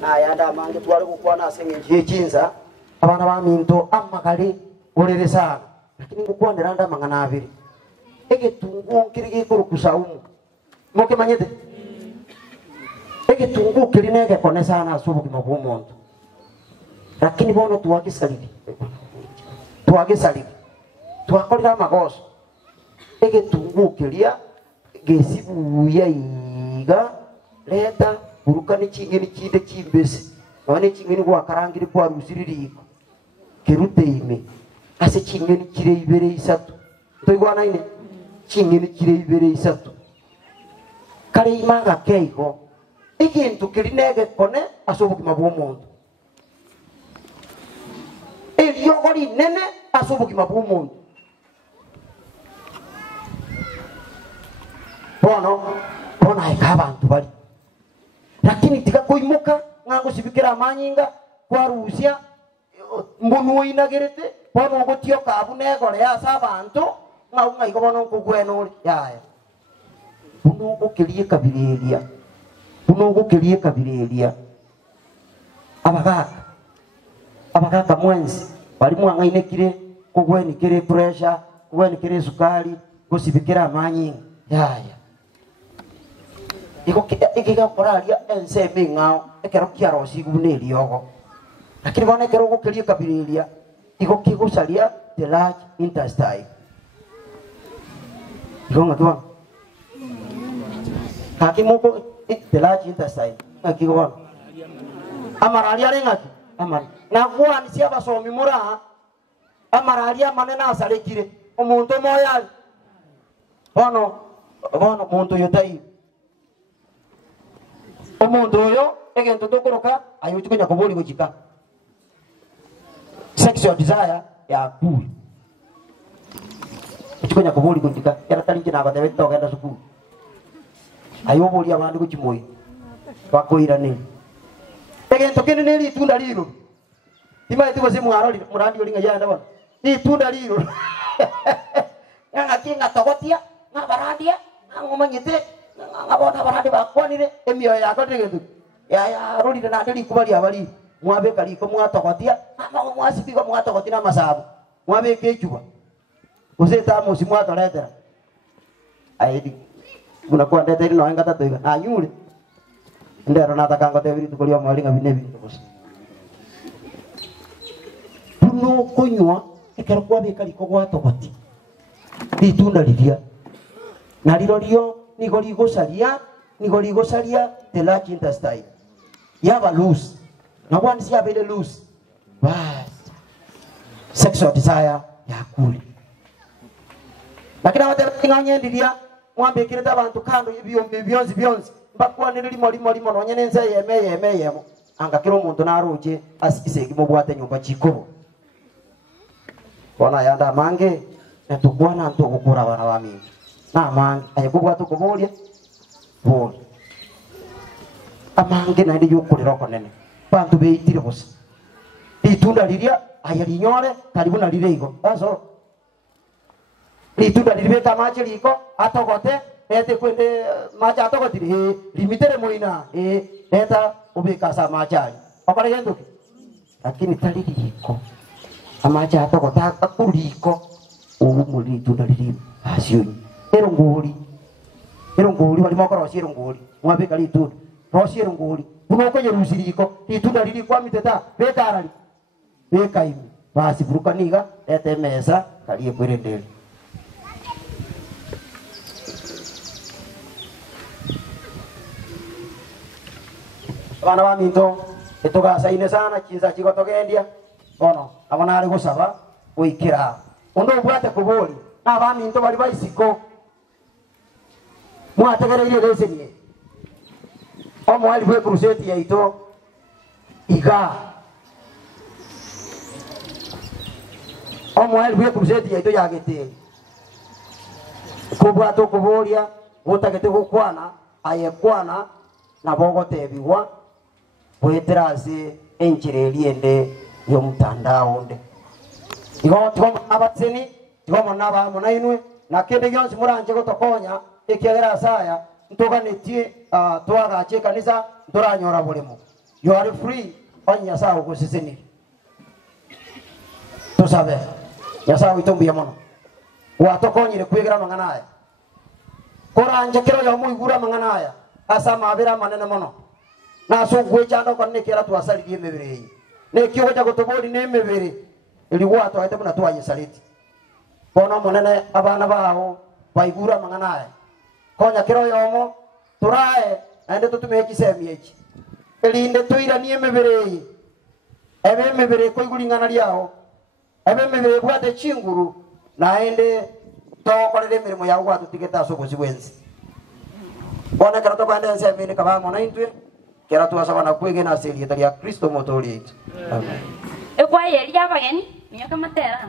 na yanda mange twali kukwana senge chinza abana ba minto amakali olere sana lakini kukwandera nda mangana abiri egetungu kirigi kurukusaumu moke manyete egetungu kirinege kone sana asubu kimabumonto lakini bono tuwagisalidi twakorera amagoso egetungu kiria gesibuya iga leta urukani chingeni chinde chimbesi wane chingeni kwa karangiri kwa rusiririko kerute ime ase chingeni kire ibere isatu toigwana ine chingeni kire ibere isatu kare imaga keiko ikintu kirinege kone asobuki mabumuntu eliyogori nene asobuki mabumuntu bona ikabantu bali lakini tika kuimuka ngango sibikira amanyinga kwarusia mbonu inagerete bono gotio kabunegore ya sabantu ngau ngai kobono kugweno yaya buno gukirie kabireria abagaka mwenzi bali mwangaine kire kugweni kire pressure kugweni kire sukari gosibikira amanyinga yaya ikiga koraria enseme ngao ekero kiaro sigubuneri yogo lakini bone ekero gukirie kabireria igokigucaria the large intestine igonga tuwa hakimoko the large intestine akiwa amararia rengaki amara na vuani cia basomi mura amararia manena asarekire omuntu moya bono muntu yotai omuntu oyo egento tokoroka ayochikonya koboli gochika sexual desire ya cool chikonya koboli gochika era talinje na batebe togenda sukuru ayoboli abandi gochimoyi bakoirane egento kinene litunda liro ima etiko se mwaroli murandi olinga yanda bana litunda liro nganga kinga togotia ngabaradia ngomanyete ngabona barandi bakwanire emioyo yako tegetu ya roli na ndeli kubali abali mwabe kaliko mwatogotia ama mwasibigo mwatogotina masabu mwabe kechuba useta musi mwatoletera aidi kuna kwa ndete no ngata toiga anyure ndero nataka ngote biri tukolio mwalinga binebi tukosi tuno kunywa ekero kwa be kaliko gwatogoti litunda lilia na lirorio nigori gosaria the large intestine yaba loose na one si abele loose bas sexual desire ya kuli lakini wate nganyendiria mwambe kireta abantu kando byonzi bakwa nilimo nonye nenze yemo anga kiro muntu naroje asisegi mubwate nyumba chikobo bona yanda mange natukwana ntokukura bana bami na mange ayekubwa tukubolia boli amange na ndi yukurira konene bantu beitire gusa litunda liria ayalinyore karibu na lireigo baso litunda liribeta mache liko atogote ete kwende macha atogotire limitere moina eta ubika sa macha okore gendo lakini taliliko amacha atogota akuliko umuli litunda liri asyo erongoli bali mokoro sirongoli mwabeka litunda rosiro ngoli unoko yerusiriko litunda liri kwa miteta bekarali bekaimi basi burukaniga ete mesa kaliye kwerendele bana ba minto etoga saine sana chiza chigotogendia bono abana ari gusaba uikira undo bwate kuboli na ba minto bali baisiko mwategereire lesenie omo ali bwe crusade yaito iga omo ali bwe crusade yaito yagete kubwa to kubolia utagete gukwana ayekwana na bogotebiwa bweterase enchireliende yo mtandao nde igo twa abatseni igo naba munainwe na kende yonsi muranje gotokonya ekegera saya ntoganetie twagache kanisa ntoranyora bulimo You are free. Onya sawa kusisini. Tusabe. Ya sawa itombi ya mono. Watokonyire kwigira manganaye. Koranje kiro ya muigura manganaye. Asa mabira manene mono. Na so gwechando konne kera twasali mebere. Ne kiyo cha gotobori ne mebere. Ili wato hete muna tuwa yisaliti. Kono monene abana baho baigura manganaye. Konya kiro yomo turae ende tutumechi semiechi. Elinde tuira ni mebere. Ebe mebere ko igulingana liao. Ebe mebere bwate chinguru na ende to kolele mirimo ya watu tiketa so kosibwenzi. Bona kera to kwenda nsemini kaba mona intwe kera tu asaba na kwege na asili ya Kristo motori. Amen. Ekwa yeli abageni niyo kamatera.